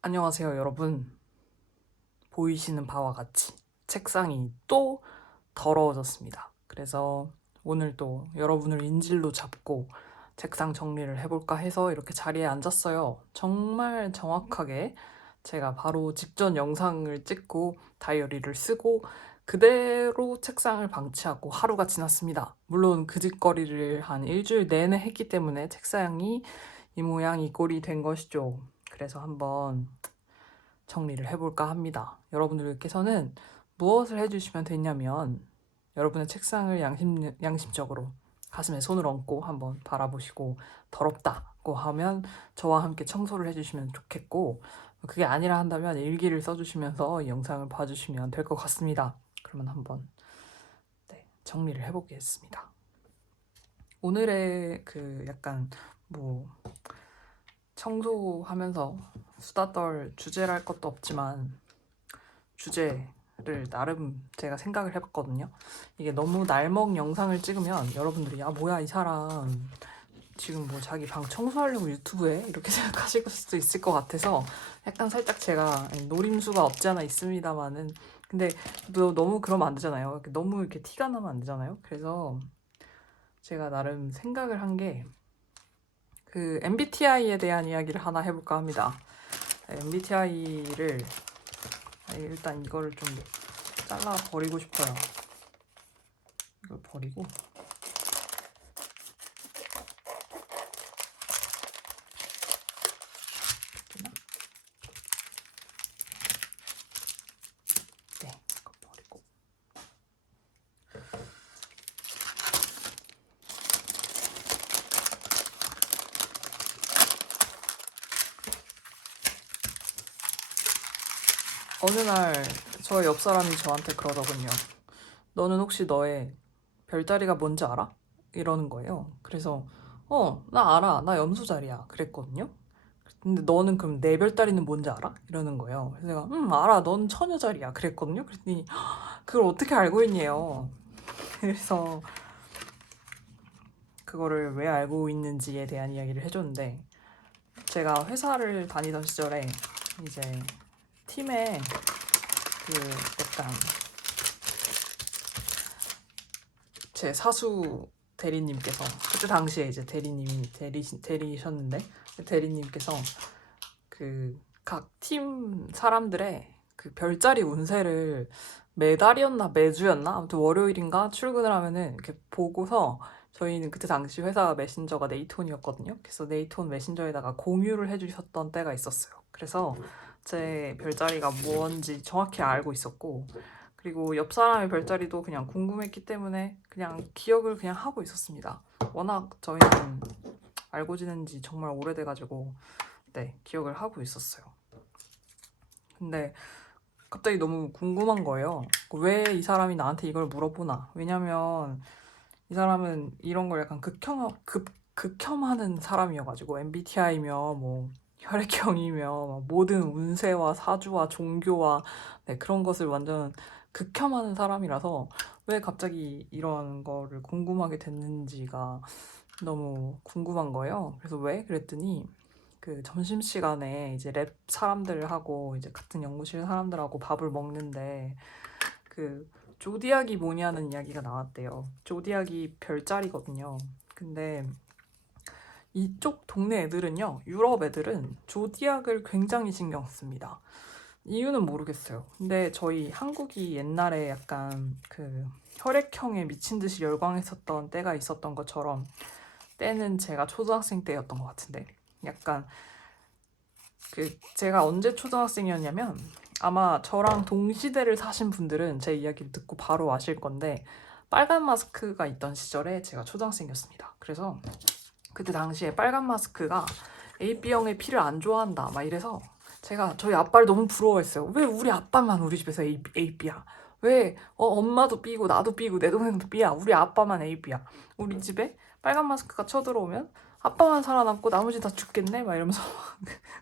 안녕하세요, 여러분. 보이시는 바와 같이 책상이 또 더러워졌습니다. 그래서 오늘 또 여러분을 인질로 잡고 책상 정리를 해볼까 해서 이렇게 자리에 앉았어요. 정말 정확하게 제가 바로 직전 영상을 찍고 다이어리를 쓰고 그대로 책상을 방치하고 하루가 지났습니다. 물론 그 짓거리를 한 일주일 내내 했기 때문에 책상이 이 모양 이 꼴이 된 것이죠. 그래서 한번 정리를 해볼까 합니다. 여러분들께서는 무엇을 해주시면 되냐면 여러분의 책상을 양심적으로 가슴에 손을 얹고 한번 바라보시고 더럽다고 하면 저와 함께 청소를 해주시면 좋겠고, 그게 아니라 한다면 일기를 써주시면서 이 영상을 봐주시면 될 것 같습니다. 그러면 한번 정리를 해보겠습니다. 오늘의 그 약간 뭐 청소하면서 수다 떨 주제랄 것도 없지만 주제를 나름 제가 생각을 해봤거든요. 이게 너무 날먹 영상을 찍으면 여러분들이 야 뭐야 이 사람 지금 뭐 자기 방 청소하려고 유튜브에 이렇게 생각하실 수도 있을 것 같아서 약간 살짝 제가 노림수가 없지 않아 있습니다만은, 근데 너무 그러면 안 되잖아요. 너무 이렇게 티가 나면 안 되잖아요. 그래서 제가 나름 생각을 한 게 그 MBTI에 대한 이야기를 하나 해볼까 합니다. MBTI를 일단 이거를 좀 잘라 버리고 싶어요. 이걸 버리고 네, 이거 버리고 어느 날 저의 옆 사람이 저한테 그러더군요. 너는 혹시 너의 별자리가 뭔지 알아? 이러는 거예요. 그래서 나 알아. 나 염소자리야. 그랬거든요. 근데 너는 그럼 내 별자리는 뭔지 알아? 이러는 거예요. 그래서 내가 알아. 넌 처녀자리야. 그랬거든요. 그랬더니 그걸 어떻게 알고 있냐요. 그래서 그거를 왜 알고 있는지에 대한 이야기를 해줬는데, 제가 회사를 다니던 시절에 이제 팀에 그 약간 제 사수 대리님께서, 그때 당시에 이제 대리님이 대리셨는데 대리님께서 그 각 팀 사람들의 그 별자리 운세를 매달이었나 매주였나 아무튼 월요일인가 출근을 하면은 이렇게 보고서, 저희는 그때 당시 회사 메신저가 네이톤이었거든요. 그래서 네이톤 메신저에다가 공유를 해주셨던 때가 있었어요. 그래서 제 별자리가 뭔지 정확히 알고 있었고, 그리고 옆 사람의 별자리도 그냥 궁금했기 때문에 그냥 기억을 그냥 하고 있었습니다. 워낙 저희는 알고 지낸 지 정말 오래돼가지고 기억을 하고 있었어요. 근데 갑자기 너무 궁금한 거예요. 왜 이 사람이 나한테 이걸 물어보나? 왜냐면 이 사람은 이런 걸 약간 극혐하는 사람이어가지고, MBTI며 뭐 혈액형이며 모든 운세와 사주와 종교와 그런 것을 완전 극혐하는 사람이라서 왜 갑자기 이런 거를 궁금하게 됐는지가 너무 궁금한 거예요. 그래서 왜? 그랬더니 그 점심시간에 이제 랩 사람들하고 이제 같은 연구실 사람들하고 밥을 먹는데 그 조디악이 뭐냐는 이야기가 나왔대요. 조디악이 별자리거든요. 근데 이쪽 동네 애들은요, 유럽 애들은 조디악을 굉장히 신경 씁니다. 이유는 모르겠어요. 근데 저희 한국이 옛날에 약간 그 혈액형에 미친 듯이 열광했었던 때가 있었던 것처럼, 때는 제가 초등학생 때였던 것 같은데, 약간 그 제가 언제 초등학생이었냐면 아마 저랑 동시대를 사신 분들은 제 이야기를 듣고 바로 아실 건데, 빨간 마스크가 있던 시절에 제가 초등학생이었습니다. 그래서 그때 당시에 빨간 마스크가 AB형의 피를 안 좋아한다 막 이래서 제가 저희 아빠를 너무 부러워했어요. 왜 우리 아빠만 우리 집에서 AB야? 왜 엄마도 B고 나도 B고 내 동생도 B야? 우리 아빠만 AB야. 우리 집에 빨간 마스크가 쳐들어오면 아빠만 살아남고 나머지 다 죽겠네? 막 이러면서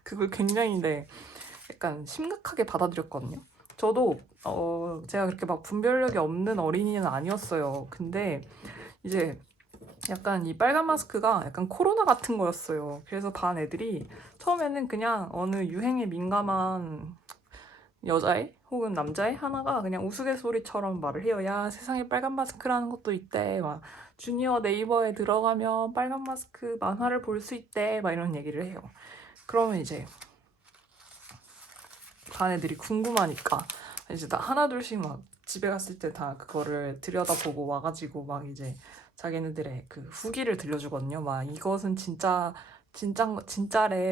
그걸 굉장히 약간 심각하게 받아들였거든요. 저도 제가 그렇게 막 분별력이 없는 어린이는 아니었어요. 근데 이제 약간 이 빨간 마스크가 약간 코로나 같은 거였어요. 그래서 반 애들이 처음에는 그냥 어느 유행에 민감한 여자애 혹은 남자애 하나가 그냥 우스갯소리처럼 말을 해요. 야, 세상에 빨간 마스크라는 것도 있대. 막 주니어 네이버에 들어가면 빨간 마스크 만화를 볼 수 있대. 막 이런 얘기를 해요. 그러면 이제 반 애들이 궁금하니까 이제 다 하나둘씩 막 집에 갔을 때 다 그거를 들여다보고 와가지고 막 이제 자기네들의 그 후기를 들려주거든요. 막 이것은 진짜래.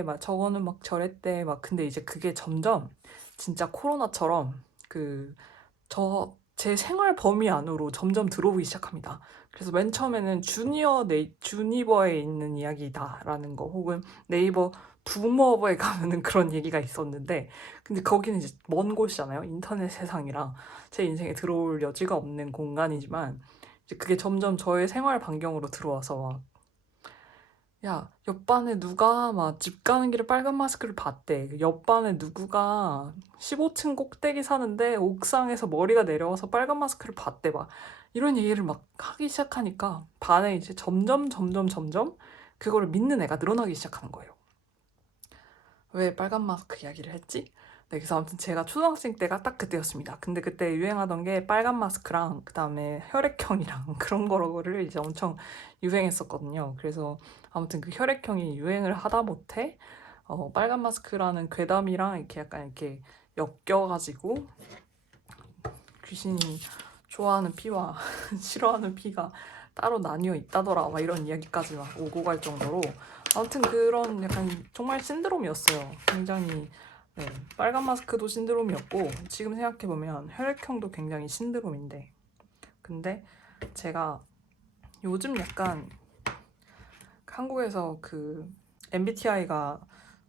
막 저거는 막 저랬대. 막 근데 이제 그게 점점 진짜 코로나처럼 그 제 생활 범위 안으로 점점 들어오기 시작합니다. 그래서 맨 처음에는 주니버에 있는 이야기다라는 거 혹은 네이버 붐어버에 가면은 그런 얘기가 있었는데 근데 거기는 이제 먼 곳이잖아요. 인터넷 세상이랑 제 인생에 들어올 여지가 없는 공간이지만 이제 그게 점점 저의 생활 반경으로 들어와서 막 야, 옆반에 누가 막 집 가는 길에 빨간 마스크를 봤대. 옆반에 누구가 15층 꼭대기 사는데 옥상에서 머리가 내려와서 빨간 마스크를 봤대. 막 이런 얘기를 막 하기 시작하니까 반에 이제 점점 그거를 믿는 애가 늘어나기 시작하는 거예요. 왜 빨간 마스크 이야기를 했지? 네, 그래서 아무튼 제가 초등학생 때가 딱 그때였습니다. 근데 그때 유행하던 게 빨간 마스크랑 그다음에 혈액형이랑 그런 거를 이제 엄청 유행했었거든요. 그래서 아무튼 그 혈액형이 유행을 하다 못해 빨간 마스크라는 괴담이랑 이렇게 약간 이렇게 엮여가지고 귀신이 좋아하는 피와 싫어하는 피가 따로 나뉘어 있다더라 막 이런 이야기까지 막 오고 갈 정도로 아무튼 그런 약간 정말 신드롬이었어요. 굉장히 네, 빨간 마스크도 신드롬이었고 지금 생각해보면 혈액형도 굉장히 신드롬인데 근데 제가 요즘 약간 한국에서 그 MBTI가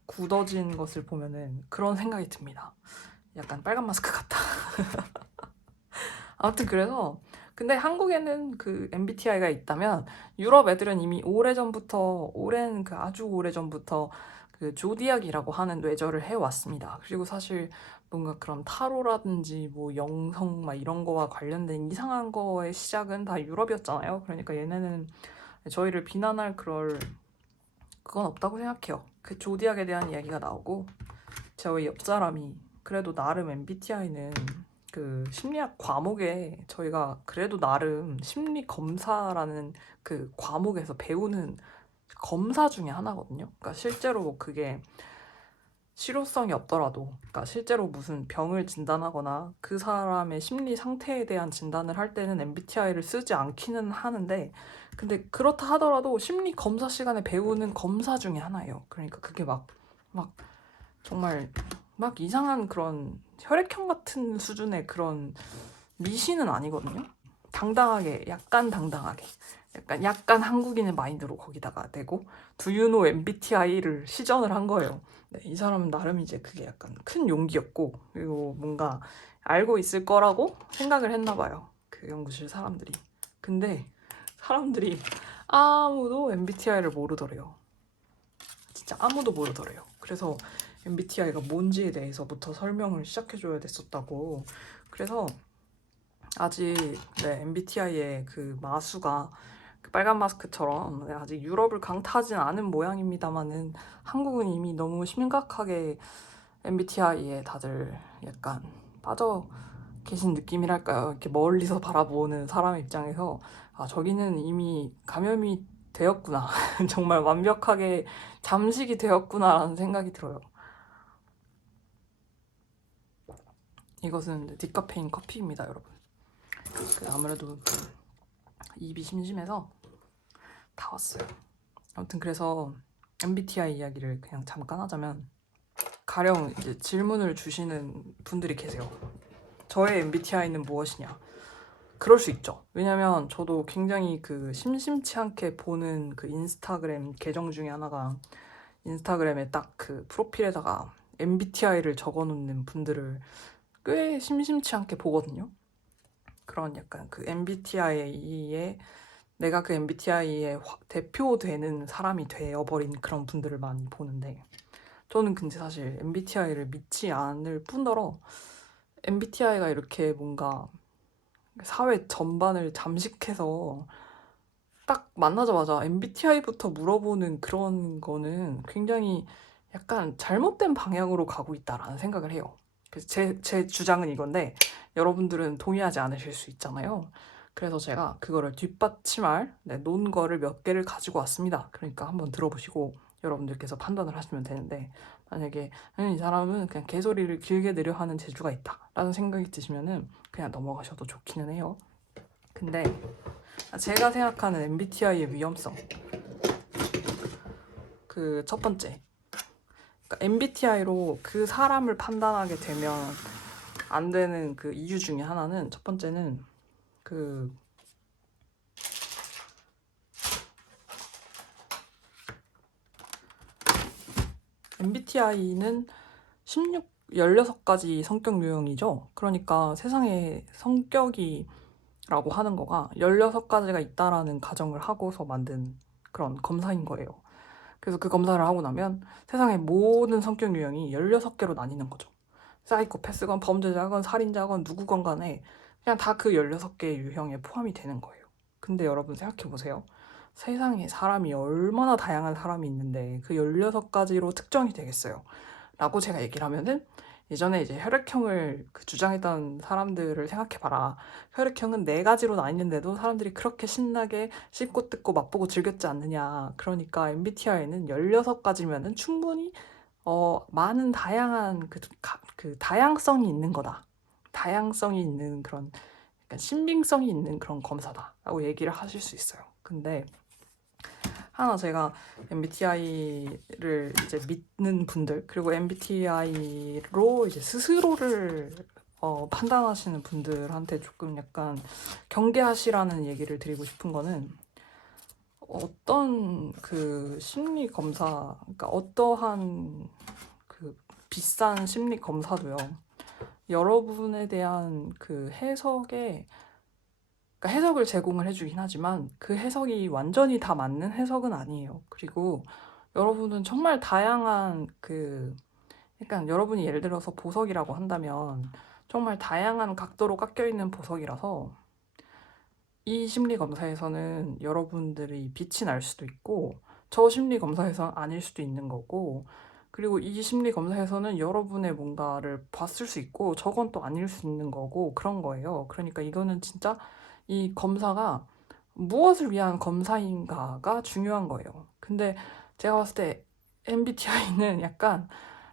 굳어진 것을 보면은 그런 생각이 듭니다. 약간 빨간 마스크 같다. 아무튼 그래서 근데 한국에는 그 MBTI가 있다면 유럽 애들은 이미 오랜 그 아주 오래전부터 그 조디악이라고 하는 뇌절을 해왔습니다. 그리고 사실 뭔가 그런 타로라든지 뭐 영성 막 이런 거와 관련된 이상한 거의 시작은 다 유럽이었잖아요. 그러니까 얘네는 저희를 비난할 그건 없다고 생각해요. 그 조디악에 대한 이야기가 나오고 저희 옆 사람이 그래도 나름 MBTI는 그 심리학 과목에 저희가 그래도 나름 심리 검사라는 그 과목에서 배우는 검사 중에 하나거든요. 그러니까 실제로 뭐 그게 실효성이 없더라도, 그러니까 실제로 무슨 병을 진단하거나 그 사람의 심리 상태에 대한 진단을 할 때는 MBTI를 쓰지 않기는 하는데, 근데 그렇다 하더라도 심리 검사 시간에 배우는 검사 중에 하나예요. 그러니까 그게 막 정말 막 이상한 그런 혈액형 같은 수준의 그런 미신은 아니거든요. 당당하게, 약간 당당하게, 약간 한국인의 마인드로 거기다가 대고 Do you know MBTI를 시전을 한 거예요. 네, 이 사람은 나름 이제 그게 약간 큰 용기였고 그리고 뭔가 알고 있을 거라고 생각을 했나 봐요. 그 연구실 사람들이. 근데 사람들이 아무도 MBTI를 모르더래요. 진짜 아무도 모르더래요. 그래서 MBTI가 뭔지에 대해서부터 설명을 시작해줘야 됐었다고. 그래서 아직 네, MBTI의 그 마수가 그 빨간 마스크처럼 아직 유럽을 강타하진 않은 모양입니다만은 한국은 이미 너무 심각하게 MBTI에 다들 약간 빠져 계신 느낌이랄까요? 이렇게 멀리서 바라보는 사람 입장에서 아, 저기는 이미 감염이 되었구나. 정말 완벽하게 잠식이 되었구나라는 생각이 들어요. 이것은 디카페인 커피입니다, 여러분. 아무래도 입이 심심해서 다 왔어요. 아무튼 그래서 MBTI 이야기를 그냥 잠깐 하자면 가령 이제 질문을 주시는 분들이 계세요. 저의 MBTI는 무엇이냐? 그럴 수 있죠. 왜냐면 저도 굉장히 그 심심치 않게 보는 그 인스타그램 계정 중에 하나가 인스타그램에 딱 그 프로필에다가 MBTI를 적어놓는 분들을 꽤 심심치 않게 보거든요. 그런 약간 그 MBTI에 내가 그 MBTI에 대표되는 사람이 되어버린 그런 분들을 많이 보는데 저는 근데 사실 MBTI를 믿지 않을 뿐더러 MBTI가 이렇게 뭔가 사회 전반을 잠식해서 딱 만나자마자 MBTI부터 물어보는 그런 거는 굉장히 약간 잘못된 방향으로 가고 있다라는 생각을 해요. 그래서 제 주장은 이건데 여러분들은 동의하지 않으실 수 있잖아요. 그래서 제가 그거를 뒷받침할 논거를 몇 개를 가지고 왔습니다. 그러니까 한번 들어보시고 여러분들께서 판단을 하시면 되는데, 만약에 이 사람은 그냥 개소리를 길게 내려 하는 재주가 있다라는 생각이 드시면은 그냥 넘어가셔도 좋기는 해요. 근데 제가 생각하는 MBTI의 위험성, 그 첫 번째, 그러니까 MBTI로 그 사람을 판단하게 되면 안 되는 그 이유 중에 하나는, 첫 번째는 그 MBTI는 16가지 성격 유형이죠. 그러니까 세상에 성격이라고 하는 거가 16가지가 있다라는 가정을 하고서 만든 그런 검사인 거예요. 그래서 그 검사를 하고 나면 세상의 모든 성격 유형이 16개로 나뉘는 거죠. 사이코패스건 범죄자건 살인자건 누구건 간에 그냥 다 그 16개의 유형에 포함이 되는 거예요. 근데 여러분 생각해보세요. 세상에 사람이 얼마나 다양한 사람이 있는데 그 16가지로 특정이 되겠어요. 라고 제가 얘기를 하면은, 예전에 이제 혈액형을 주장했던 사람들을 생각해봐라. 혈액형은 4가지로 나뉘는데도 사람들이 그렇게 신나게 씹고 뜯고 맛보고 즐겼지 않느냐. 그러니까 MBTI는 16가지면은 충분히 많은 다양한 그 다양성이 있는 거다. 다양성이 있는 그런 약간 신빙성이 있는 그런 검사다라고 얘기를 하실 수 있어요. 근데 하나 제가 MBTI를 이제 믿는 분들, 그리고 MBTI로 이제 스스로를 판단하시는 분들한테 조금 약간 경계하시라는 얘기를 드리고 싶은 거는, 어떤 그 심리 검사, 그러니까 어떠한 그 비싼 심리 검사도요, 여러분에 대한 그 해석에, 그러니까 해석을 제공을 해주긴 하지만 그 해석이 완전히 다 맞는 해석은 아니에요. 그리고 여러분은 정말 다양한 약간 여러분이 예를 들어서 보석이라고 한다면 정말 다양한 각도로 깎여 있는 보석이라서 이 심리 검사에서는 여러분들이 빛이 날 수도 있고 저 심리 검사에서는 아닐 수도 있는 거고, 그리고 이 심리 검사에서는 여러분의 뭔가를 봤을 수 있고 저건 또 아닐 수 있는 거고, 그런 거예요. 그러니까 이거는 진짜 이 검사가 무엇을 위한 검사인가가 중요한 거예요. 근데 제가 봤을 때 MBTI는 약간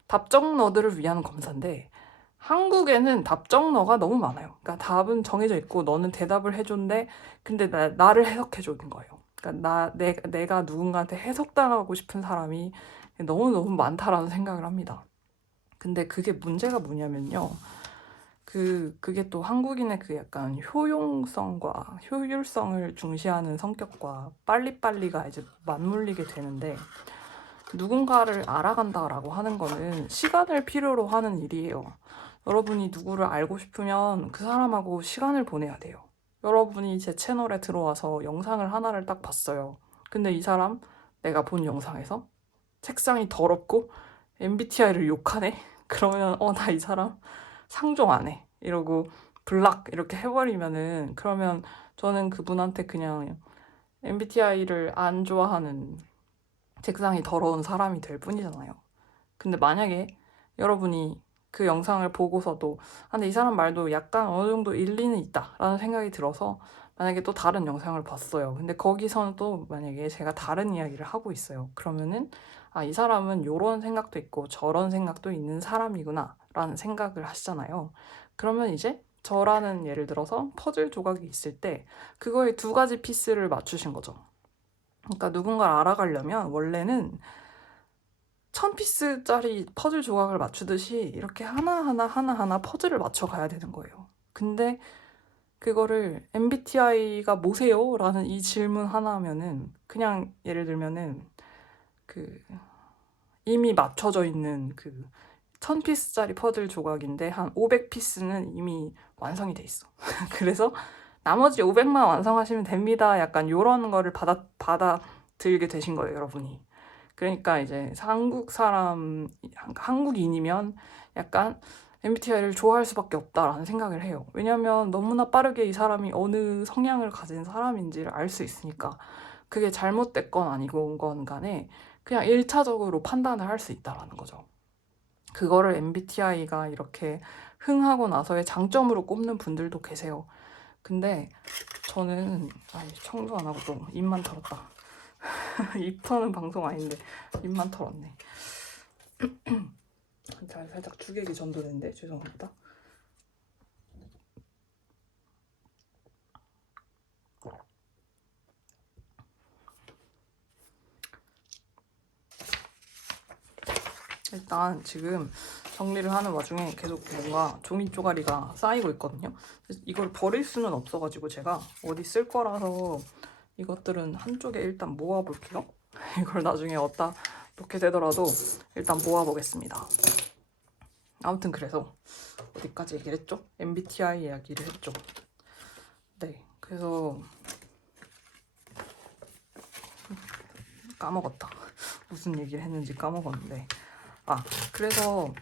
답정너들을 위한 검사인데, 한국에는 답정너가 너무 많아요. 그러니까 답은 정해져 있고 너는 대답을 해줬는데, 근데 나를 해석해주는 거예요. 그러니까 내가 누군가한테 해석당하고 싶은 사람이 너무너무 많다라는 생각을 합니다. 근데 그게 문제가 뭐냐면요. 그게 또 한국인의 그 약간 효용성과 효율성을 중시하는 성격과 빨리빨리가 이제 맞물리게 되는데, 누군가를 알아간다라고 하는 거는 시간을 필요로 하는 일이에요. 여러분이 누구를 알고 싶으면 그 사람하고 시간을 보내야 돼요. 여러분이 제 채널에 들어와서 영상을 하나를 딱 봤어요. 근데 이 사람, 내가 본 영상에서 책상이 더럽고 MBTI를 욕하네? 그러면 나 이 사람 상종 안 해. 이러고 블락 이렇게 해버리면은, 그러면 저는 그분한테 그냥 MBTI를 안 좋아하는 책상이 더러운 사람이 될 뿐이잖아요. 근데 만약에 여러분이 그 영상을 보고서도 근데 이 사람 말도 약간 어느 정도 일리는 있다라는 생각이 들어서 만약에 또 다른 영상을 봤어요. 근데 거기서는 또 만약에 제가 다른 이야기를 하고 있어요. 그러면은 이 사람은 요런 생각도 있고 저런 생각도 있는 사람이구나 라는 생각을 하시잖아요. 그러면 이제 저라는 예를 들어서 퍼즐 조각이 있을 때 그거에 2가지 피스를 맞추신 거죠. 그러니까 누군가를 알아가려면 원래는 1000피스짜리 퍼즐 조각을 맞추듯이 이렇게 하나하나 퍼즐을 맞춰가야 되는 거예요. 근데 그거를 MBTI가 뭐세요? 라는 이 질문 하나 하면은, 그냥 예를 들면은 그 이미 맞춰져 있는 그 1000피스짜리 퍼즐 조각인데 한 500피스는 이미 완성이 돼 있어. 그래서 나머지 500만 완성하시면 됩니다. 약간 요런 거를 받아들이게 되신 거예요, 여러분이. 그러니까 이제 한국인이면 약간 MBTI를 좋아할 수밖에 없다라는 생각을 해요. 왜냐면 너무나 빠르게 이 사람이 어느 성향을 가진 사람인지를 알 수 있으니까. 그게 잘못됐건 아니건 간에 그냥 1차적으로 판단을 할 수 있다라는 거죠. 그거를 MBTI가 이렇게 흥하고 나서의 장점으로 꼽는 분들도 계세요. 근데 저는 청소 안 하고 또 입만 털었다. 입 터는 방송 아닌데 입만 털었네. 살짝 주객이 전도된데 죄송합니다. 일단 지금 정리를 하는 와중에 계속 뭔가 종이 쪼가리가 쌓이고 있거든요. 이걸 버릴 수는 없어가지고 제가 어디 쓸 거라서 이것들은 한쪽에 일단 모아볼게요. 이걸 나중에 어디다 놓게 되더라도 일단 모아보겠습니다. 아무튼 그래서 어디까지 얘기를 했죠? MBTI 이야기를 했죠. 네, 그래서 까먹었다. 무슨 얘기를 했는지 까먹었는데 그래서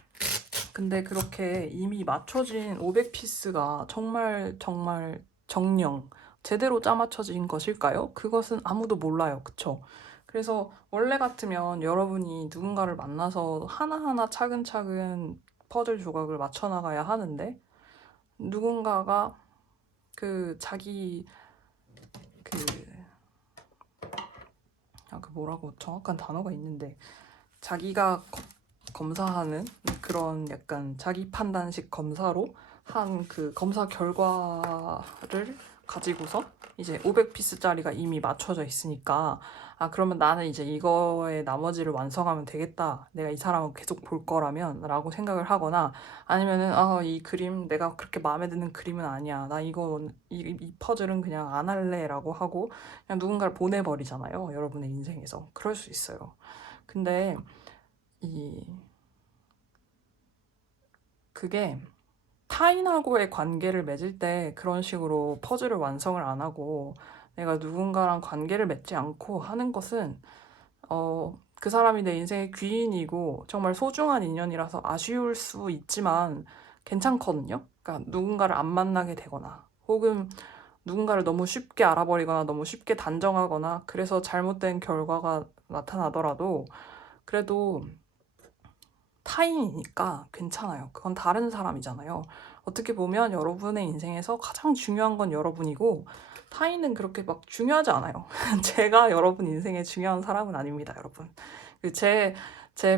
근데 그렇게 이미 맞춰진 500피스가 정말 정령 제대로 짜맞춰진 것일까요? 그것은 아무도 몰라요. 그쵸? 그래서 원래 같으면 여러분이 누군가를 만나서 하나하나 차근차근 퍼즐 조각을 맞춰나가야 하는데 누군가가 자기 뭐라고 정확한 단어가 있는데 자기가 검사하는 그런 약간 자기 판단식 검사로 한 검사 결과를 가지고서 이제 500피스짜리가 이미 맞춰져 있으니까 그러면 나는 이제 이거의 나머지를 완성하면 되겠다. 내가 이 사람을 계속 볼 거라면 라고 생각을 하거나 아니면은 이 그림 내가 그렇게 마음에 드는 그림은 아니야. 나 이 퍼즐은 그냥 안 할래 라고 하고 그냥 누군가를 보내버리잖아요. 여러분의 인생에서. 그럴 수 있어요. 근데 그게 타인하고의 관계를 맺을 때 그런 식으로 퍼즐을 완성을 안 하고 내가 누군가랑 관계를 맺지 않고 하는 것은 그 사람이 내 인생의 귀인이고 정말 소중한 인연이라서 아쉬울 수 있지만 괜찮거든요. 그러니까 누군가를 안 만나게 되거나 혹은 누군가를 너무 쉽게 알아버리거나 너무 쉽게 단정하거나 그래서 잘못된 결과가 나타나더라도 그래도 타인이니까 괜찮아요. 그건 다른 사람이잖아요. 어떻게 보면 여러분의 인생에서 가장 중요한 건 여러분이고 타인은 그렇게 막 중요하지 않아요. 제가 여러분 인생에 중요한 사람은 아닙니다, 여러분. 제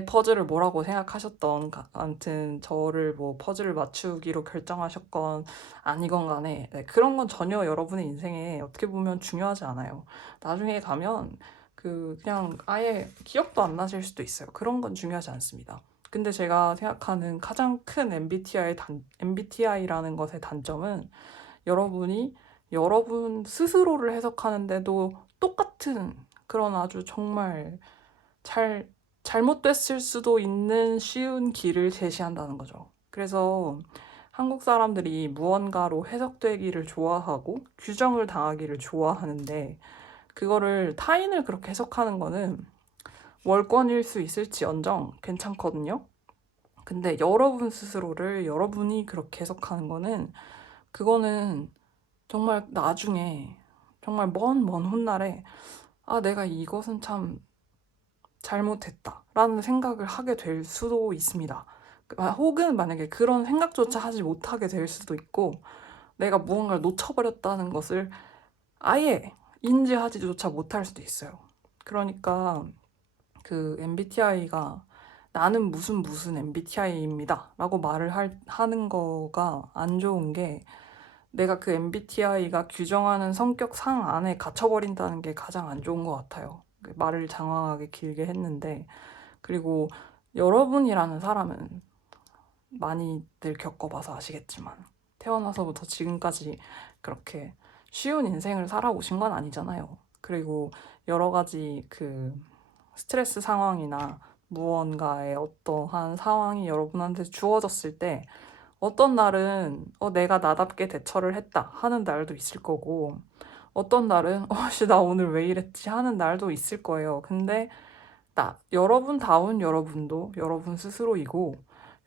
퍼즐을 뭐라고 생각하셨던 아무튼 저를 뭐 퍼즐을 맞추기로 결정하셨건 아니건 간에 그런 건 전혀 여러분의 인생에 어떻게 보면 중요하지 않아요. 나중에 가면 그냥 아예 기억도 안 나실 수도 있어요. 그런 건 중요하지 않습니다. 근데 제가 생각하는 가장 큰 MBTI라는 것의 단점은 여러분이 여러분 스스로를 해석하는데도 똑같은 그런 아주 정말 잘못됐을 수도 있는 쉬운 길을 제시한다는 거죠. 그래서 한국 사람들이 무언가로 해석되기를 좋아하고 규정을 당하기를 좋아하는데 그거를 타인을 그렇게 해석하는 거는 월권일 수 있을지언정 괜찮거든요. 근데 여러분 스스로를 여러분이 그렇게 해석하는 거는 그거는 정말 나중에 정말 먼 훗날에 내가 이것은 참 잘못했다 라는 생각을 하게 될 수도 있습니다. 혹은 만약에 그런 생각조차 하지 못하게 될 수도 있고 내가 무언가를 놓쳐버렸다는 것을 아예 인지하지조차 못할 수도 있어요. 그러니까 MBTI가 나는 무슨 MBTI입니다 라고 말을 하는 거가 안 좋은 게 내가 MBTI가 규정하는 성격상 안에 갇혀버린다는 게 가장 안 좋은 것 같아요. 말을 장황하게 길게 했는데 그리고 여러분이라는 사람은 많이들 겪어봐서 아시겠지만 태어나서부터 지금까지 그렇게 쉬운 인생을 살아오신 건 아니잖아요. 그리고 여러 가지 스트레스 상황이나 무언가의 어떠한 상황이 여러분한테 주어졌을 때 어떤 날은 내가 나답게 대처를 했다 하는 날도 있을 거고 어떤 날은 나 오늘 왜 이랬지 하는 날도 있을 거예요. 근데 여러분다운 여러분도 여러분 스스로이고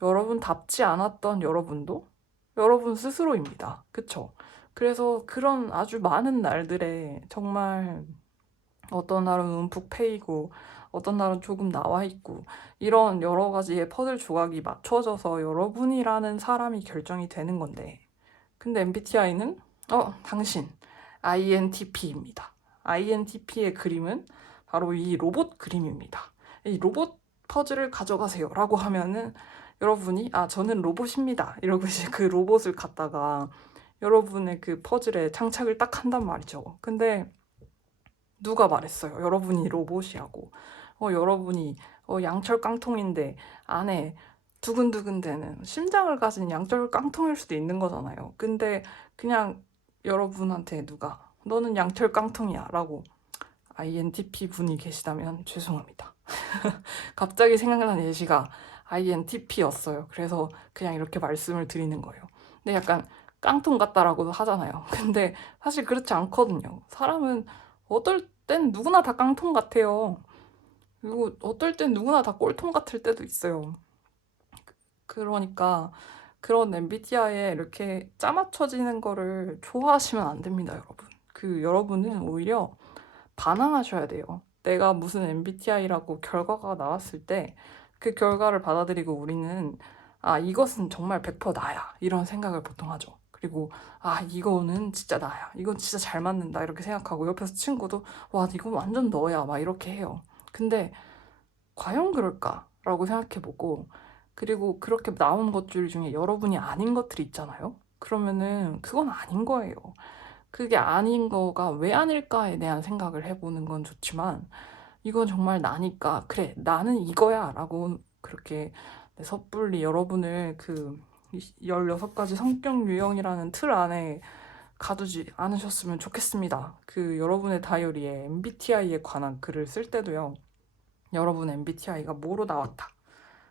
여러분답지 않았던 여러분도 여러분 스스로입니다. 그쵸? 그래서 그런 아주 많은 날들에 정말 어떤 날은 움푹 패이고 어떤 날은 조금 나와 있고 이런 여러 가지의 퍼즐 조각이 맞춰져서 여러분이라는 사람이 결정이 되는 건데, 근데 MBTI는 당신 INTP입니다. INTP의 그림은 바로 이 로봇 그림입니다. 이 로봇 퍼즐을 가져가세요 라고 하면은 여러분이 저는 로봇입니다 이러고 이제 그 로봇을 갖다가 여러분의 그 퍼즐에 장착을 딱 한단 말이죠. 근데 누가 말했어요 여러분이 로봇이라고? 여러분이 양철 깡통인데 안에 두근두근 되는 심장을 가진 양철 깡통일 수도 있는 거잖아요. 근데 그냥 여러분한테 누가 너는 양철 깡통이야 라고 INTP 분이 계시다면 죄송합니다. 갑자기 생각난 예시가 INTP였어요. 그래서 그냥 이렇게 말씀을 드리는 거예요. 근데 약간 깡통 같다라고도 하잖아요. 근데 사실 그렇지 않거든요. 사람은 어떨 땐 누구나 다 깡통 같아요. 그리고 어떨 땐 누구나 다 꼴통 같을 때도 있어요. 그러니까 그런 MBTI에 이렇게 짜맞춰지는 거를 좋아하시면 안 됩니다, 여러분. 여러분은 오히려 반항하셔야 돼요. 내가 무슨 MBTI라고 결과가 나왔을 때 그 결과를 받아들이고 우리는 이것은 정말 100% 나야 이런 생각을 보통 하죠. 그리고 이거는 진짜 나야, 이건 진짜 잘 맞는다 이렇게 생각하고 옆에서 친구도 와 이건 완전 너야 막 이렇게 해요. 근데 과연 그럴까라고 생각해보고, 그리고 그렇게 나온 것들 중에 여러분이 아닌 것들이 있잖아요. 그러면은 그건 아닌 거예요. 그게 아닌 거가 왜 아닐까에 대한 생각을 해보는 건 좋지만, 이건 정말 나니까 그래 나는 이거야 라고 그렇게 섣불리 여러분을 그 16가지 성격 유형이라는 틀 안에 가두지 않으셨으면 좋겠습니다. 여러분의 다이어리에 MBTI에 관한 글을 쓸 때도요, 여러분 MBTI가 뭐로 나왔다,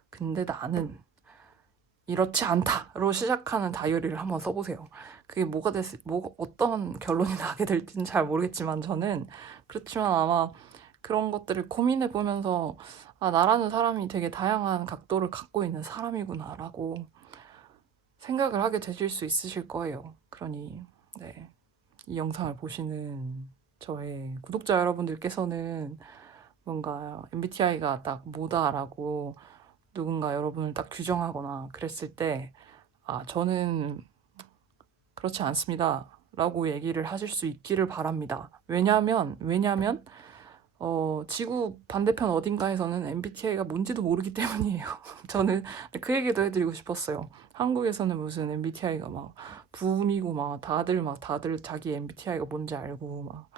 근데 나는 이렇지 않다로 시작하는 다이어리를 한번 써보세요. 그게 어떤 결론이 나게 될지는 잘 모르겠지만, 저는 그렇지만 아마 그런 것들을 고민해 보면서 나라는 사람이 되게 다양한 각도를 갖고 있는 사람이구나라고 생각을 하게 되실 수 있으실 거예요. 그러니 네, 이 영상을 보시는 저의 구독자 여러분들께서는 뭔가 MBTI가 딱 뭐다라고 누군가 여러분을 딱 규정하거나 그랬을 때 저는 그렇지 않습니다 라고 얘기를 하실 수 있기를 바랍니다. 왜냐면 지구 반대편 어딘가에서는 MBTI가 뭔지도 모르기 때문이에요. 저는 그 얘기도 해드리고 싶었어요. 한국에서는 무슨 MBTI가 막 붐이고 막 다들 자기 MBTI가 뭔지 알고 막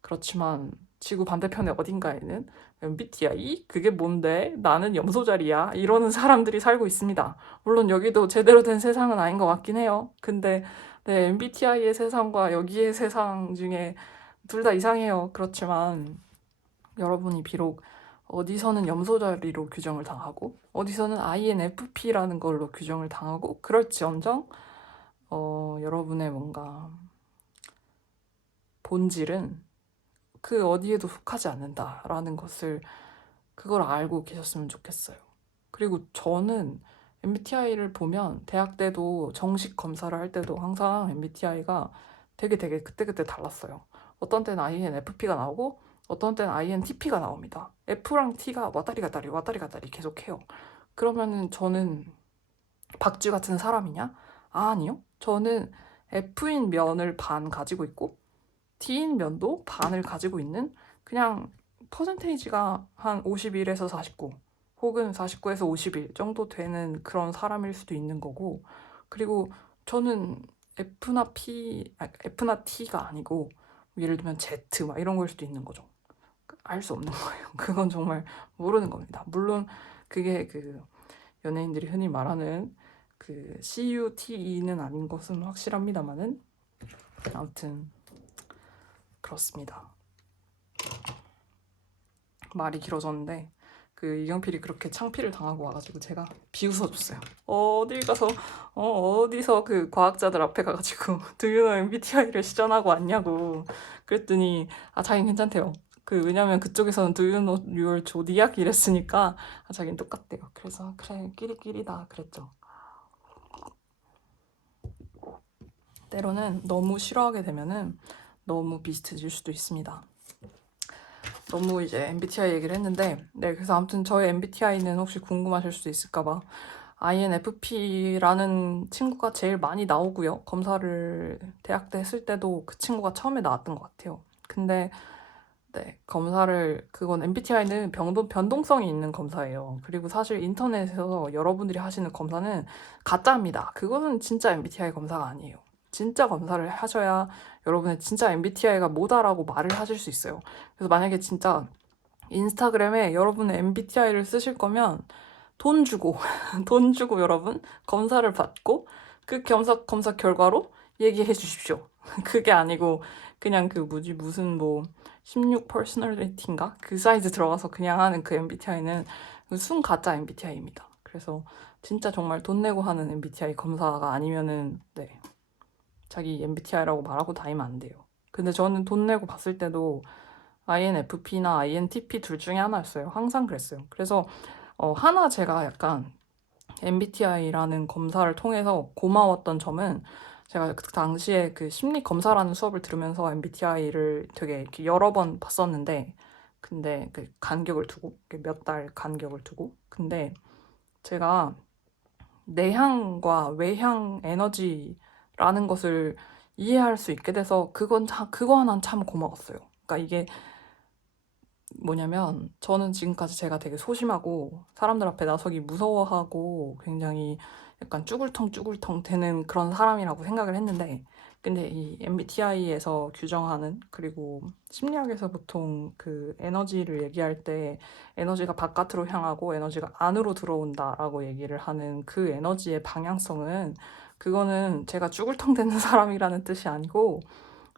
그렇지만 지구 반대편의 어딘가에는 MBTI? 그게 뭔데? 나는 염소자리야. 이러는 사람들이 살고 있습니다. 물론 여기도 제대로 된 세상은 아닌 것 같긴 해요. 근데 네, MBTI의 세상과 여기의 세상 중에 둘 다 이상해요. 그렇지만 여러분이 비록 어디서는 염소자리로 규정을 당하고 어디서는 INFP라는 걸로 규정을 당하고 그럴지언정 여러분의 뭔가 본질은 그 어디에도 속하지 않는다라는 것을 그걸 알고 계셨으면 좋겠어요. 그리고 저는 MBTI를 보면 대학 때도 정식 검사를 할 때도 항상 MBTI가 되게 그때그때 달랐어요. 어떤 때는 INFP가 나오고 어떤 때는 INTP가 나옵니다. F랑 T가 왔다리 갔다리 계속 해요. 그러면은 저는 박쥐 같은 사람이냐? 아니요. 저는 F인 면을 반 가지고 있고 T인 면도 반을 가지고 있는, 그냥 퍼센테이지가 한 51에서 49 혹은 49에서 51 정도 되는 그런 사람일 수도 있는 거고, 그리고 저는 F나 T가 아니고 예를 들면 Z 막 이런 걸 수도 있는 거죠. 알 수 없는 거예요. 그건 정말 모르는 겁니다. 물론 그게 연예인들이 흔히 말하는 CUTE는 아닌 것은 확실합니다만은 아무튼 그렇습니다. 말이 길어졌는데 이경필이 그렇게 창피를 당하고 와가지고 제가 비웃어줬어요. 어디서 그 과학자들 앞에 가가지고 Do you know MBTI를 시전하고 왔냐고 그랬더니 자기는 괜찮대요. 왜냐면 그쪽에서는 Do you know your zodiac 이랬으니까 자기는 똑같대요. 그래서 그래 끼리끼리다 그랬죠. 때로는 너무 싫어하게 되면은 너무 비슷해질 수도 있습니다. 너무 이제 MBTI 얘기를 했는데, 네, 그래서 아무튼 저의 MBTI는 혹시 궁금하실 수도 있을까봐 INFP라는 친구가 제일 많이 나오고요. 검사를 대학 때 했을 때도 그 친구가 처음에 나왔던 것 같아요. 근데 네, 그건 MBTI는 변동성이 있는 검사예요. 그리고 사실 인터넷에서 여러분들이 하시는 검사는 가짜입니다. 그거는 진짜 MBTI 검사가 아니에요. 진짜 검사를 하셔야 여러분의 진짜 MBTI가 뭐다라고 말을 하실 수 있어요. 그래서 만약에 진짜 인스타그램에 여러분의 MBTI를 쓰실 거면 돈 주고, 돈 주고 여러분 검사를 받고 그 검사 결과로 얘기해 주십시오. 그게 아니고 그냥 무슨 16 퍼스널리티인가? 그 사이즈 들어가서 그냥 하는 그 MBTI는 순 가짜 MBTI입니다. 그래서 진짜 정말 돈 내고 하는 MBTI 검사가 아니면은 네, 자기 MBTI라고 말하고 다니면 안 돼요. 근데 저는 돈 내고 봤을 때도 INFP나 INTP 둘 중에 하나였어요. 항상 그랬어요. 그래서 하나 제가 약간 MBTI라는 검사를 통해서 고마웠던 점은 제가 그 당시에 그 심리 검사라는 수업을 들으면서 MBTI를 되게 이렇게 여러 번 봤었는데, 근데 그 간격을 두고 몇 달 간격을 두고, 근데 제가 내향과 외향 에너지라는 것을 이해할 수 있게 돼서 그거 하나는 참 고마웠어요. 그러니까 이게 뭐냐면 저는 지금까지 제가 되게 소심하고 사람들 앞에 나서기 무서워하고 굉장히 약간 쭈글텅 되는 그런 사람이라고 생각을 했는데, 근데 이 MBTI에서 규정하는, 그리고 심리학에서 보통 그 에너지를 얘기할 때 에너지가 바깥으로 향하고 에너지가 안으로 들어온다라고 얘기를 하는 그 에너지의 방향성은, 그거는 제가 쭈글텅 되는 사람이라는 뜻이 아니고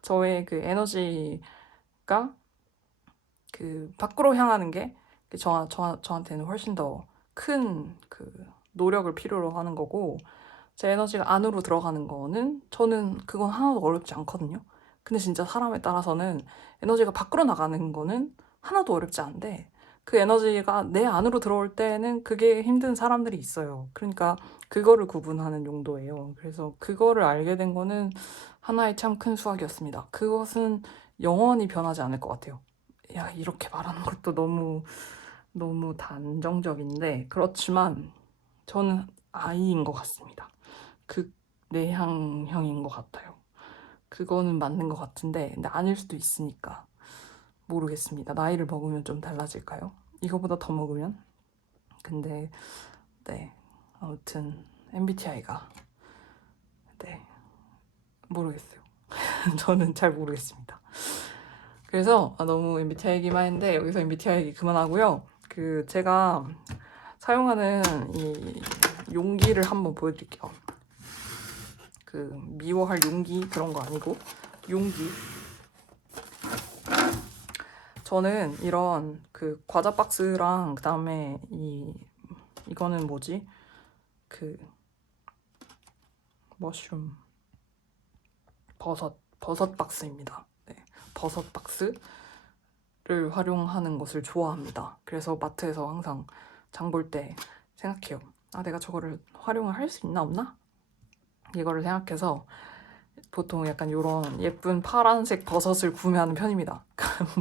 저의 그 에너지가 밖으로 향하는 게 저한테는 훨씬 더 큰 노력을 필요로 하는 거고, 제 에너지가 안으로 들어가는 거는 저는 그건 하나도 어렵지 않거든요. 근데 진짜 사람에 따라서는 에너지가 밖으로 나가는 거는 하나도 어렵지 않은데 그 에너지가 내 안으로 들어올 때는 그게 힘든 사람들이 있어요. 그러니까 그거를 구분하는 용도예요. 그래서 그거를 알게 된 거는 하나의 참 큰 수학이었습니다. 그것은 영원히 변하지 않을 것 같아요. 야, 이렇게 말하는 것도 너무 단정적인데, 그렇지만 저는 I인 것 같습니다. 내향형인 것 같아요. 그거는 맞는 것 같은데, 근데 아닐 수도 있으니까 모르겠습니다. 나이를 먹으면 좀 달라질까요? 이거보다 더 먹으면? 근데 네, 아무튼 MBTI가 네, 모르겠어요. 저는 잘 모르겠습니다. 그래서 너무 MBTI 얘기만 했는데 여기서 MBTI 얘기 그만하고요. 제가 사용하는 이 용기를 한번 보여드릴게요. 미워할 용기 그런 거 아니고 용기. 저는 이런 과자 박스랑 그다음에 이거는 뭐지? 머쉬룸 버섯 박스입니다. 네, 버섯 박스를 활용하는 것을 좋아합니다. 그래서 마트에서 항상 장 볼 때 생각해요. 내가 저거를 활용을 할 수 있나 없나? 이거를 생각해서 보통 약간 이런 예쁜 파란색 버섯을 구매하는 편입니다.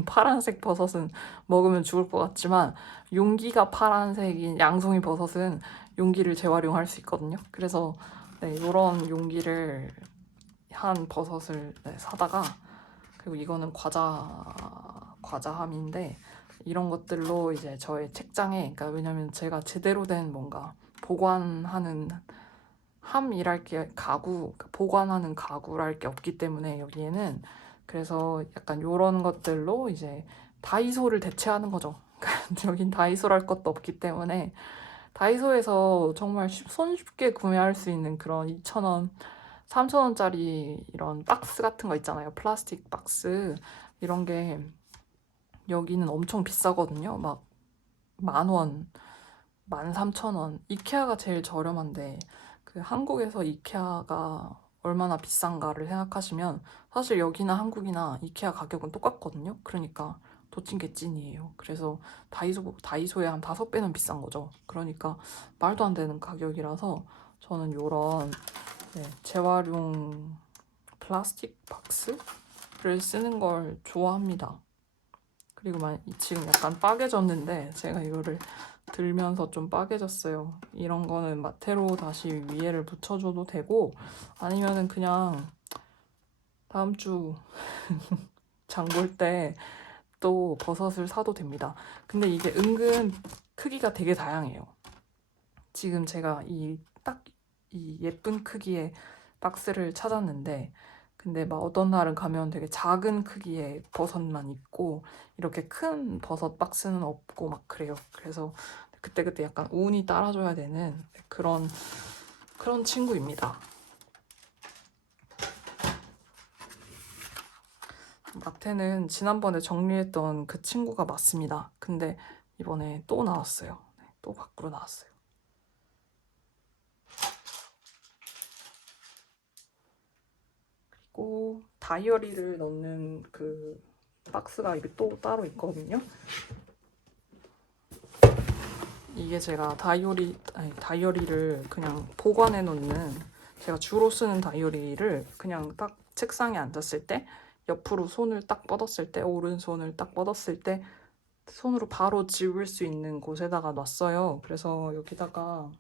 파란색 버섯은 먹으면 죽을 것 같지만 용기가 파란색인 양송이 버섯은 용기를 재활용할 수 있거든요. 그래서 네, 이런 용기를 한 버섯을 사다가, 그리고 이거는 과자함인데 이런 것들로 이제 저의 책장에, 그러니까 왜냐면 제가 제대로 된 뭔가 보관하는 함이랄 게 보관하는 가구랄 게 없기 때문에 여기에는, 그래서 약간 요런 것들로 이제 다이소를 대체하는 거죠. 여긴 다이소랄 것도 없기 때문에 다이소에서 정말 손쉽게 구매할 수 있는 그런 2,000원, 3,000원짜리 이런 박스 같은 거 있잖아요. 플라스틱 박스. 이런 게 여기는 엄청 비싸거든요. 막 10,000원, 13,000원. 이케아가 제일 저렴한데 한국에서 이케아가 얼마나 비싼가를 생각하시면 사실 여기나 한국이나 이케아 가격은 똑같거든요. 그러니까 도찐 개찐이에요. 그래서 다이소에 한 5배는 비싼 거죠. 그러니까 말도 안 되는 가격이라서 저는 요런 재활용 플라스틱 박스를 쓰는 걸 좋아합니다. 그리고 지금 약간 빠개졌는데 제가 이거를 들면서 좀 빠개졌어요. 이런 거는 마테로 다시 위에를 붙여줘도 되고 아니면은 그냥 다음 주 장 볼 때 또 버섯을 사도 됩니다. 근데 이게 은근 크기가 되게 다양해요. 지금 제가 딱 이 예쁜 크기의 박스를 찾았는데 근데 막 어떤 날은 가면 되게 작은 크기의 버섯만 있고 이렇게 큰 버섯 박스는 없고 막 그래요. 그래서 그때그때 약간 운이 따라줘야 되는 그런 친구입니다. 마테는 지난번에 정리했던 그 친구가 맞습니다. 근데 이번에 또 나왔어요. 또 밖으로 나왔어요. 그리고 다이어리를 넣는 그 박스가 이게 또 따로 있거든요. 이게 제가 다이어리를 그냥 보관해 놓는 제가 주로 쓰는 다이어리를 그냥 딱 책상에 앉았을 때 옆으로 손을 딱 뻗었을 때 오른손을 딱 뻗었을 때 손으로 바로 집을 수 있는 곳에다가 놨어요. 그래서 여기다가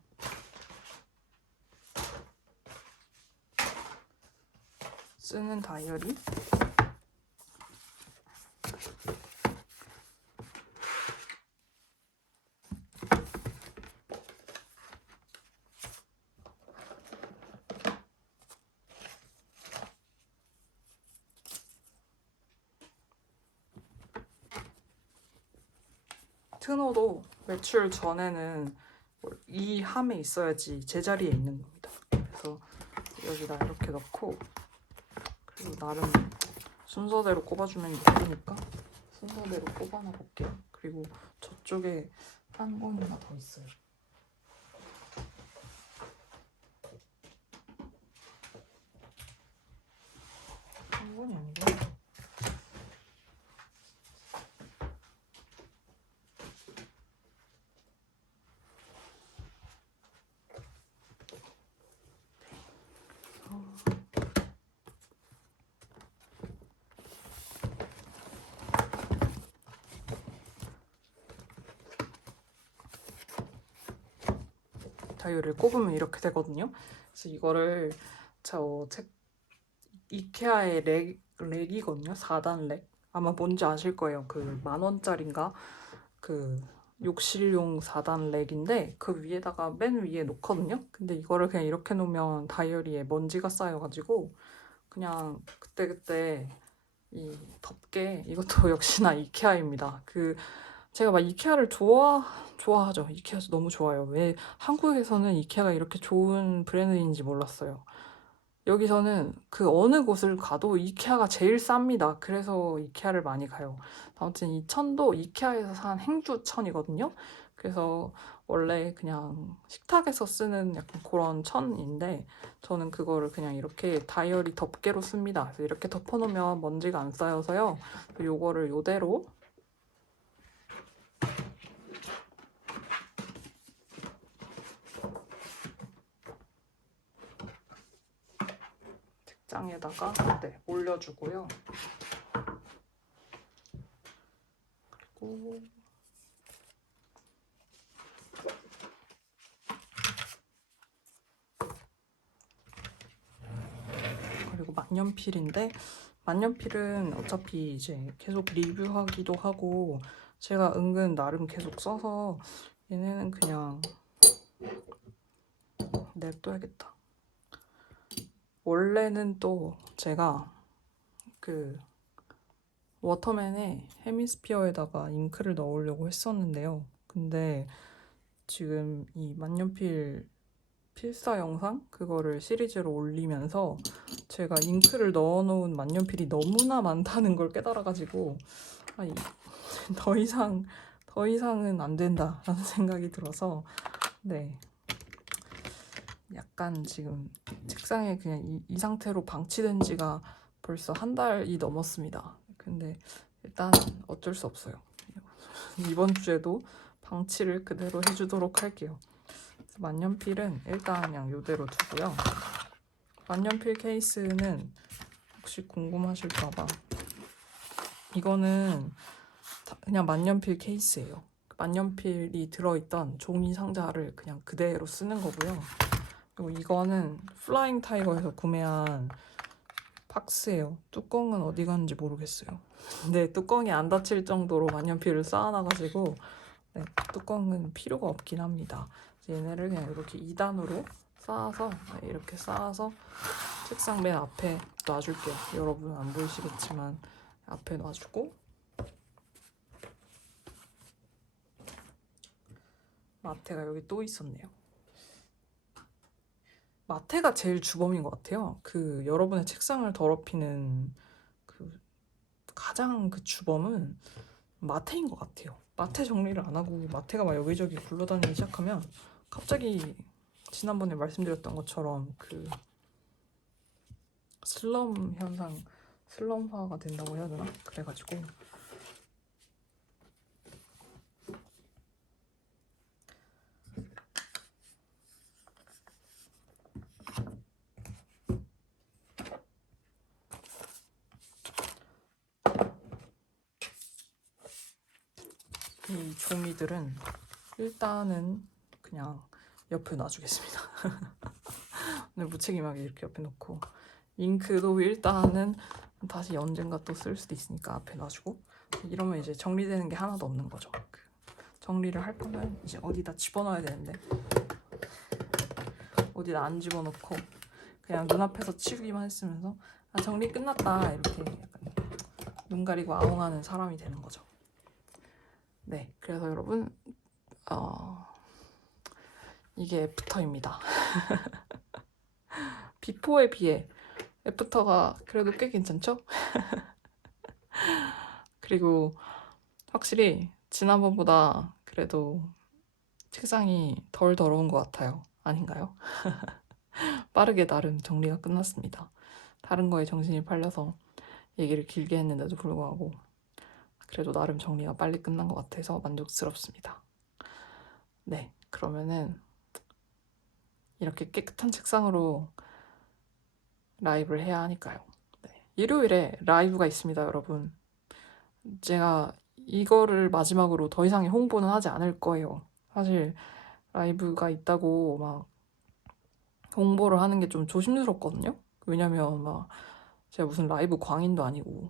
쓰는 다이어리 트너도 외출 전에는 이 함에 있어야지 제자리에 있는 겁니다. 그래서 여기다 이렇게 넣고 그리고 나름 순서대로 꼽아주면 예쁘니까 순서대로 꼽아놔 볼게요. 그리고 저쪽에 한 권이나 더 있어요. 한 권이 아니고 다이어리를 꼽으면 이렇게 되거든요. 그래서 이거를 이케아의 렉이거든요. 4단 렉. 아마 뭔지 아실 거예요. 그 10,000원짜리인가? 그 욕실용 4단 렉인데 그 위에다가 맨 위에 놓거든요. 근데 이거를 그냥 이렇게 놓으면 다이어리에 먼지가 쌓여가지고 그냥 그때그때 이 덮개 이것도 역시나 이케아입니다. 제가 막 이케아를 좋아하죠. 이케아 너무 좋아요. 왜 한국에서는 이케아가 이렇게 좋은 브랜드인지 몰랐어요. 여기서는 그 어느 곳을 가도 이케아가 제일 쌉니다. 그래서 이케아를 많이 가요. 아무튼 이 천도 이케아에서 산 행주 천이거든요. 그래서 원래 그냥 식탁에서 쓰는 약간 그런 천인데 저는 그거를 그냥 이렇게 다이어리 덮개로 씁니다. 그래서 이렇게 덮어놓으면 먼지가 안 쌓여서요. 요거를 요대로 책장에다가 올려주고요. 그리고 만년필인데 만년필은 어차피 이제 계속 리뷰하기도 하고 제가 은근 나름 계속 써서 얘네는 그냥 냅둬야겠다. 원래는 또 제가 그 워터맨의 헤미스피어에다가 잉크를 넣으려고 했었는데요. 근데 지금 이 만년필 필사 영상 그거를 시리즈로 올리면서 제가 잉크를 넣어놓은 만년필이 너무나 많다는 걸 깨달아가지고 더 이상은 안 된다라는 생각이 들어서 약간 지금 책상에 그냥 이 상태로 방치된 지가 벌써 한 달이 넘었습니다. 근데 일단 어쩔 수 없어요. 이번 주에도 방치를 그대로 해주도록 할게요. 만년필은 일단 그냥 이대로 두고요. 만년필 케이스는 혹시 궁금하실까봐 이거는 그냥 만년필 케이스예요. 만년필이 들어있던 종이 상자를 그냥 그대로 쓰는 거고요. 그리고 이거는 플라잉 타이거에서 구매한 박스예요. 뚜껑은 어디 갔는지 모르겠어요. 근데 뚜껑이 안 닫힐 정도로 만년필을 쌓아놔가지고 네, 뚜껑은 필요가 없긴 합니다. 얘네를 그냥 이렇게 2단으로 쌓아서 이렇게 쌓아서 책상 맨 앞에 놔줄게요. 여러분 안 보이시겠지만 앞에 놔주고 마테가 여기 또 있었네요. 마테가 제일 주범인 것 같아요. 그 여러분의 책상을 더럽히는 그 가장 그 주범은 마테인 것 같아요. 마테 정리를 안 하고 마테가 막 여기저기 굴러다니기 시작하면 갑자기 지난번에 말씀드렸던 것처럼 그 슬럼 현상, 슬럼화가 된다고 해야 되나? 그래가지고 이 종이들은 일단은 그냥 옆에 놔주겠습니다. 오늘 무책임하게 이렇게 옆에 놓고 잉크도 일단은 다시 언젠가 또 쓸 수도 있으니까 앞에 놔주고 이러면 이제 정리되는 게 하나도 없는 거죠. 정리를 할 거면 이제 어디다 집어넣어야 되는데 어디다 안 집어넣고 그냥 눈앞에서 치우기만 했으면서 아 정리 끝났다 이렇게 약간 눈 가리고 아웅하는 사람이 되는 거죠. 네, 그래서 여러분 이게 애프터입니다. 비포에 비해 애프터가 그래도 꽤 괜찮죠? 그리고 확실히 지난번보다 그래도 책상이 덜 더러운 것 같아요. 아닌가요? 빠르게 나름 정리가 끝났습니다. 다른 거에 정신이 팔려서 얘기를 길게 했는데도 불구하고 그래도 나름 정리가 빨리 끝난 것 같아서 만족스럽습니다. 네, 그러면은 이렇게 깨끗한 책상으로 라이브를 해야 하니까요. 네, 일요일에 라이브가 있습니다, 여러분. 제가 이거를 마지막으로 더 이상의 홍보는 하지 않을 거예요. 사실 라이브가 있다고 막 홍보를 하는 게 좀 조심스럽거든요. 왜냐면 막 제가 무슨 라이브 광인도 아니고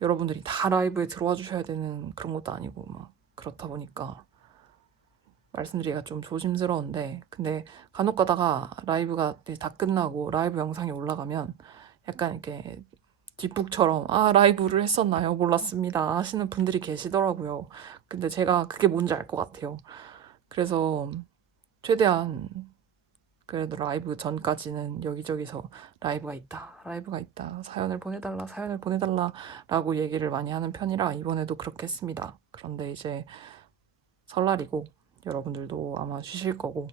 여러분들이 다 라이브에 들어와 주셔야 되는 그런 것도 아니고 막 그렇다 보니까 말씀드리기가 좀 조심스러운데 근데 간혹 가다가 라이브가 다 끝나고 라이브 영상이 올라가면 약간 이렇게 뒷북처럼 아 라이브를 했었나요? 몰랐습니다 하시는 분들이 계시더라고요. 근데 제가 그게 뭔지 알 것 같아요. 그래서 최대한 그래도 라이브 전까지는 여기저기서 라이브가 있다, 사연을 보내달라, 사연을 보내달라 라고 얘기를 많이 하는 편이라 이번에도 그렇게 했습니다. 그런데 이제 설날이고 여러분들도 아마 쉬실 거고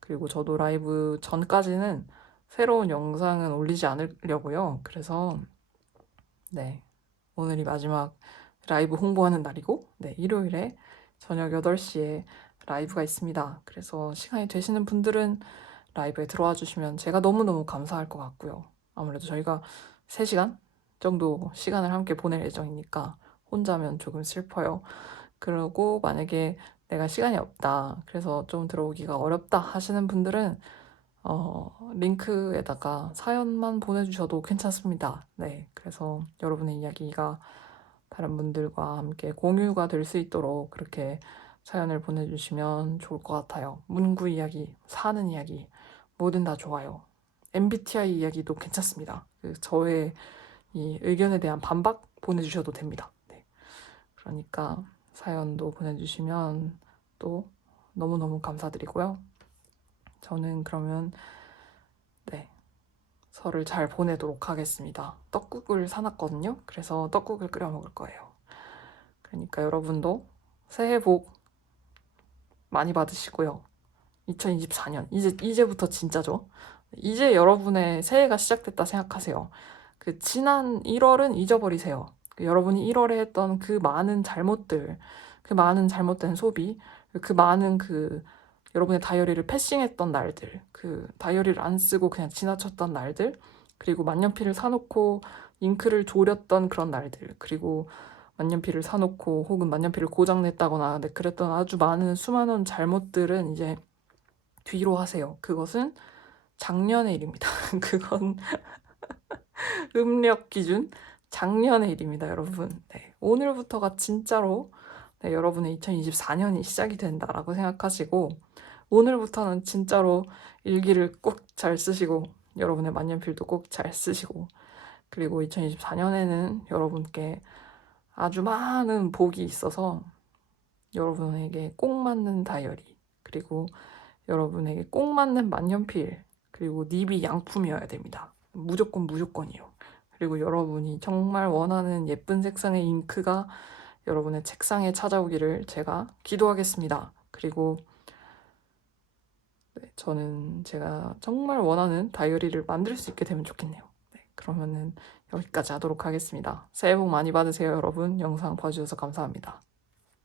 그리고 저도 라이브 전까지는 새로운 영상은 올리지 않으려고요. 그래서 네, 오늘이 마지막 라이브 홍보하는 날이고 네, 일요일에 저녁 8시에 라이브가 있습니다. 그래서 시간이 되시는 분들은 라이브에 들어와 주시면 제가 너무너무 감사할 것 같고요. 아무래도 저희가 3시간 정도 시간을 함께 보낼 예정이니까 혼자면 조금 슬퍼요. 그리고 만약에 내가 시간이 없다, 그래서 좀 들어오기가 어렵다 하시는 분들은 링크에다가 사연만 보내주셔도 괜찮습니다. 네, 그래서 여러분의 이야기가 다른 분들과 함께 공유가 될 수 있도록 그렇게 사연을 보내주시면 좋을 것 같아요. 문구 이야기, 사는 이야기, 뭐든 다 좋아요. MBTI 이야기도 괜찮습니다. 저의 이 의견에 대한 반박 보내주셔도 됩니다. 네. 그러니까 사연도 보내주시면 또 너무너무 감사드리고요. 저는 그러면 네, 설을 잘 보내도록 하겠습니다. 떡국을 사놨거든요. 그래서 떡국을 끓여 먹을 거예요. 그러니까 여러분도 새해 복 많이 받으시고요. 2024년 이제부터 진짜죠. 이제 여러분의 새해가 시작됐다 생각하세요. 그 지난 1월은 잊어버리세요. 여러분이 1월에 했던 그 많은 잘못들, 그 많은 잘못된 소비, 그 많은 여러분의 다이어리를 패싱했던 날들, 그 다이어리를 안 쓰고 그냥 지나쳤던 날들, 그리고 만년필을 사놓고 잉크를 졸였던 그런 날들, 그리고 만년필을 사놓고 혹은 만년필을 고장냈다거나 그랬던 아주 많은 수많은 잘못들은 이제 뒤로 하세요. 그것은 작년의 일입니다. 그건 음력 기준 작년의 일입니다, 여러분. 네, 오늘부터가 진짜로 여러분의 2024년이 시작이 된다라고 생각하시고 오늘부터는 진짜로 일기를 꼭 잘 쓰시고 여러분의 만년필도 꼭 잘 쓰시고 그리고 2024년에는 여러분께 아주 많은 복이 있어서 여러분에게 꼭 맞는 다이어리 그리고 여러분에게 꼭 맞는 만년필 그리고 닙이 양품이어야 됩니다. 무조건이요. 그리고 여러분이 정말 원하는 예쁜 색상의 잉크가 여러분의 책상에 찾아오기를 제가 기도하겠습니다. 그리고 네, 저는 제가 정말 원하는 다이어리를 만들 수 있게 되면 좋겠네요. 네, 그러면은 여기까지 하도록 하겠습니다. 새해 복 많이 받으세요, 여러분. 영상 봐주셔서 감사합니다.